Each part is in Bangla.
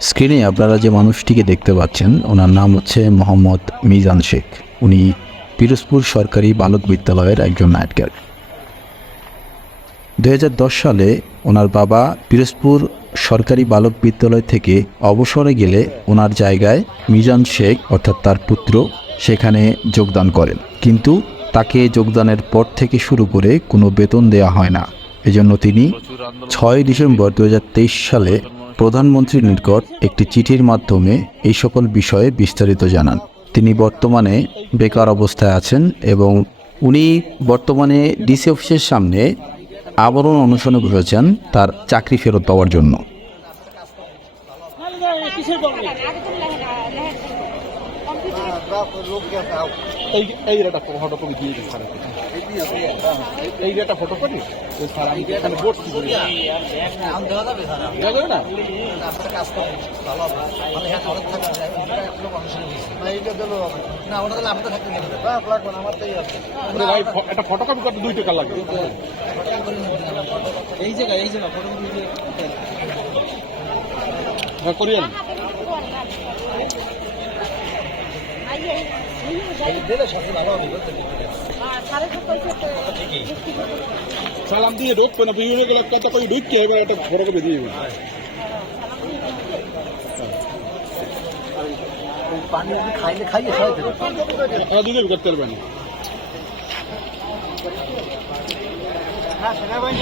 স্ক্রিনে আপনারা যে মানুষটিকে দেখতে পাচ্ছেন ওনার নাম হচ্ছে মোহাম্মদ মিজান শেখ। উনি পিরোজপুর সরকারি বালক বিদ্যালয়ের একজন নাটকার। দু সালে ওনার বাবা পিরোজপুর সরকারি বালক বিদ্যালয় থেকে অবসরে গেলে ওনার জায়গায় মিজান শেখ অর্থাৎ তার পুত্র সেখানে যোগদান করেন। কিন্তু তাকে যোগদানের পর থেকে শুরু করে কোনো বেতন দেওয়া হয় না। এজন্য তিনি ছয় ডিসেম্বর দু হাজার তেইশ সালে প্রধানমন্ত্রীর নিকট একটি চিঠির মাধ্যমে এই সকল বিষয়ে বিস্তারিত জানান। তিনি বর্তমানে বেকার অবস্থায় আছেন এবং উনি বর্তমানে ডিসি অফিসের সামনে আবরণ অনুসরণে বসেছেন তার চাকরি ফেরত পাওয়ার জন্য। এই এই একটা ফটো কপি দিয়ে দিন স্যার এই একটা ফটো কপি ওই স্যার আমি এখানে বোর্ড কি করি দেওয়া যাবে না? ওরে ভাই ফ- একটা ফটো কপি করতে দুই টাকা লাগবে এই জায়গায় এই জায়গায় ফটো হ্যাঁ করিয়েন সালাম দিয়ে ঢুকবে না বিভিন্ন গেলে একটা করে এবার একটা পানি করতে পারবেন হ্যাঁ সেনাবাহিনী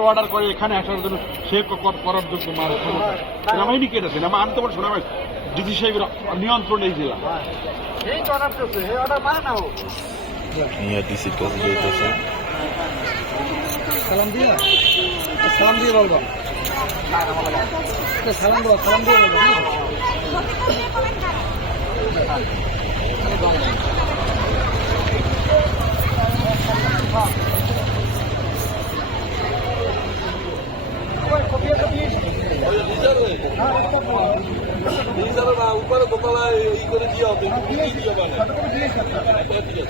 অর্ডার করে এখানে সেনাবাহিনী কেটেছে না আমি তো শোনাবাই ডিজি সাহেবের নিয়ন্ত্রণ জেলা। অর্ডার মানে না ও। সালাম দিয়ে সালাম দিয়ে বলব। সালাম দাও সালাম দিয়ে বলব দিয়েছে না উপরে দোতলায় ই করে দিয়ে হবে দিয়ে দিয়ে